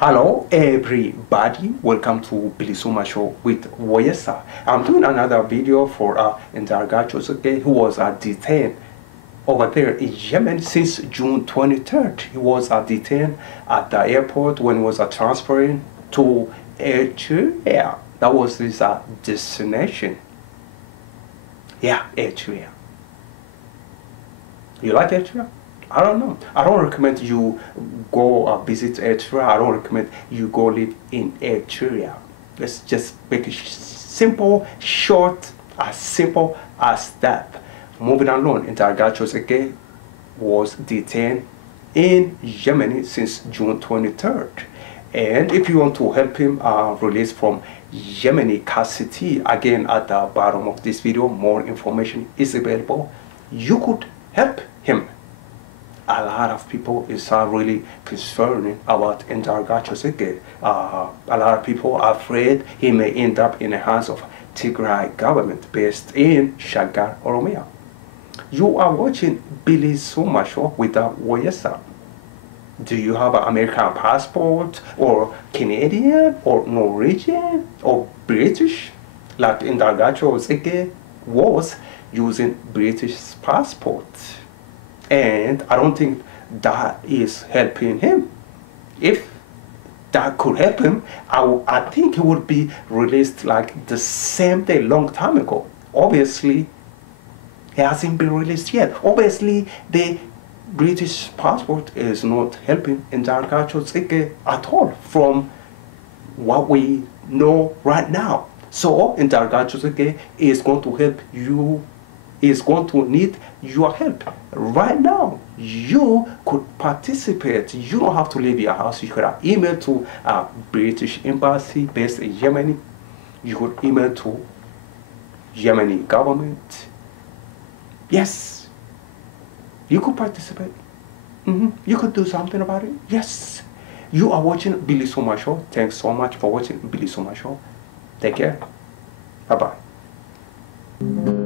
Hello everybody, welcome to BilisummaaShow with Woyesa. I'm doing another video for Andargachew Tsege, who was detained over there in Yemen since June 23rd. He was detained at the airport when he was transferring to Ethiopia. That was his destination. Yeah, Ethiopia. You like Ethiopia? I don't know. I don't recommend you go visit Ethiopia. I don't recommend you go live in Ethiopia. Let's just make it simple, short, as simple as that. Moving along, Andargachew Tsege was detained in Yemen since June 23rd. And if you want to help him release from Yemeni custody, again at the bottom of this video, more information is available. You could help him. A lot of people is really concerned about Andargachew Tsege. A lot of people are afraid he may end up in the hands of Tigray government based in Shagar, Oromia. You are watching BilisummaaShow with Woyesa. Do you have an American passport or Canadian or Norwegian or British? Like Andargachew Tsege was using British passport. And I don't think that is helping him. If that could help him, I think he would be released like the same day, long time ago. Obviously, he hasn't been released yet. Obviously, the British passport is not helping Andargachew Tsege at all from what we know right now. So Andargachew Tsege is going to help you, is going to need your help right now. You could participate. You don't have to leave your house. You could email to a British embassy based in Yemen. You could email to Yemeni government. Yes, you could participate. You could do something about it. Yes, you are watching BilisummaaShow. Thanks so much for watching BilisummaaShow. Take care. Bye bye.